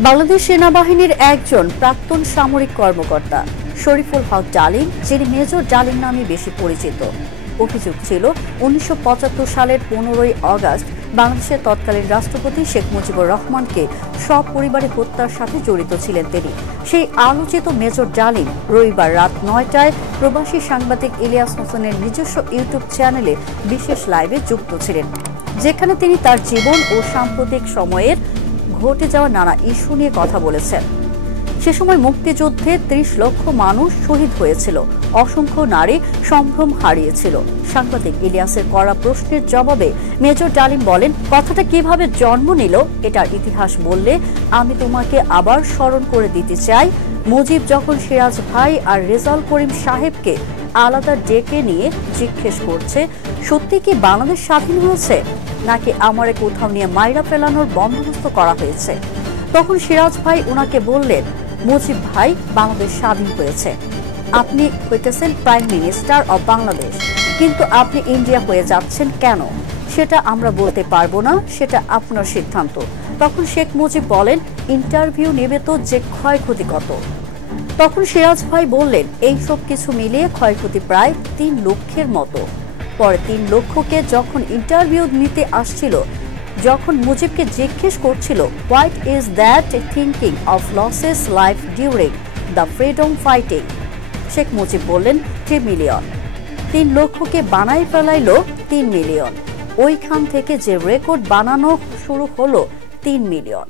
বাংলাদেশ সেনাবাহিনীর একজন প্রাক্তন সামরিক কর্মকর্তা শরীফুল হক ডালিম, যিনি মেজর ডালিম নামে বেশি পরিচিত, অভিযোগ ছিল ১৯৭৫ সালের ১৫ই আগস্ট বাংলাদেশের তৎকালীন রাষ্ট্রপতি শেখ মুজিবুর রহমানকে সপরিবারে হত্যার সাথে জড়িত ছিলেন তিনি। সেই আলোচিত মেজর ডালিম রবিবার রাত ৯টায় প্রবাসী সাংবাদিক ইলিয়াস হোসেনের নিজস্ব ইউটিউব চ্যানেলে বিশেষ লাইভে যুক্ত ছিলেন, যেখানে তিনি তার জীবন ও সাম্প্রতিক সময়ের ঘটে যাওয়া নানা ইস্যু নিয়ে কথা বলেছেন। সে সময় মুক্তিযুদ্ধে ৩০ লক্ষ মানুষ শহীদ হয়েছিল, অসংখ্য নারী সম্ভ্রম হারিয়েছিল। সাংবাদিক ইলিয়াসের করা প্রশ্নের জবাবে মেজর ডালিম বলেন, কথাটা কিভাবে জন্ম নিল এটার ইতিহাস বললে আমি তোমাকে আবার স্মরণ করে দিতে চাই। মুজিব যখন সিরাজ ভাই আর রেজাউল করিম সাহেবকে আলাদা ডেকে নিয়ে জিজ্ঞেস করছে, সত্যি কি বাংলাদেশ স্বাধীন হয়েছে নাকি আমারে কোথাও নিয়ে মাইরা ফেলানোর বন্দোবস্ত করা হয়েছে, তখন সিরাজ ভাই উনাকে বললেন, মুজিব ভাই, বাংলাদেশ স্বাধীন হয়েছে, আপনি হইতেছেন প্রাইম মিনিস্টার অব বাংলাদেশ, কিন্তু আপনি ইন্ডিয়া হয়ে যাচ্ছেন কেন সেটা আমরা বলতে পারবো না, সেটা আপনার সিদ্ধান্ত। তখন শেখ মুজিব বলেন, ইন্টারভিউ নেবে তো যে ক্ষয়ক্ষতি কত। তখন সিরাজ ভাই বললেন, এই সব কিছু মিলিয়ে ক্ষয়ক্ষতি প্রায় ৩ লক্ষের মতো। পরে ৩ লক্ষকে যখন ইন্টারভিউ নিতে আসছিল, যখন মুজিবকে জিজ্ঞেস করছিল, what is that thinking of losses life during the freedom fighting, Sheikh Mujib বললেন 3 মিলিয়ন। ৩ লক্ষকে বানাই ফেলাইল ৩ মিলিয়ন। ওইখান থেকে যে রেকর্ড বানানো শুরু হলো ৩ মিলিয়ন।